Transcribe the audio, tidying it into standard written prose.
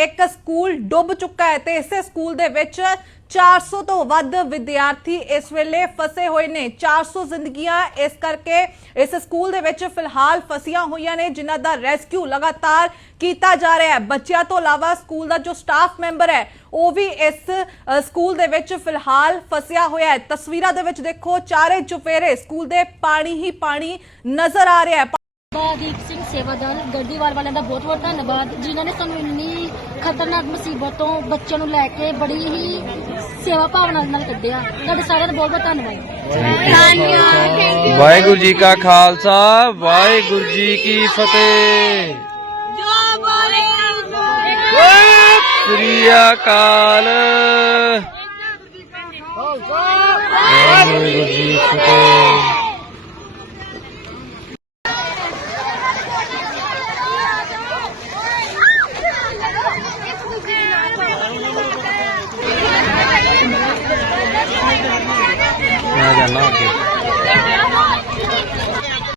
एक स्कूल डुੱਬ चुका है ते इसे स्कूल दे विच 400 तो वध विद्यार्थी इस वेले फसे हुए ने। 400 जिंदगियां इस करके इस स्कूल दे विच फिलहाल फसियां हुई ने, जिन्हां दा रेस्क्यू लगातार किया जा रहा है। बच्चों तो अलावा स्कूल का जो स्टाफ मैंबर है वह भी इस स्कूल दे विच फिलहाल फसिया हुआ है। तस्वीरां दे विच देखो चारे चुफेरे स्कूल दे पानी ही पानी नजर आ रहा है। दीप सिंह सेवादार गड्डीवाल वाले का बहुत बहुत धन्यवाद जिन्होंने सानू इन्नी खतरनाक मुसीबत तो बच्चों को लैके बड़ी ही सेवा भावना नाल कड्ढिया। तुहाडे सारिਆਂ ਦਾ बहुत बहुत धन्यवाद। वाहिगुरु जी का खालसा वाहिगुरु जी की फतेह। श्री अकाल। वाहिगुरु जी की फतेह। मैं जाना आगे।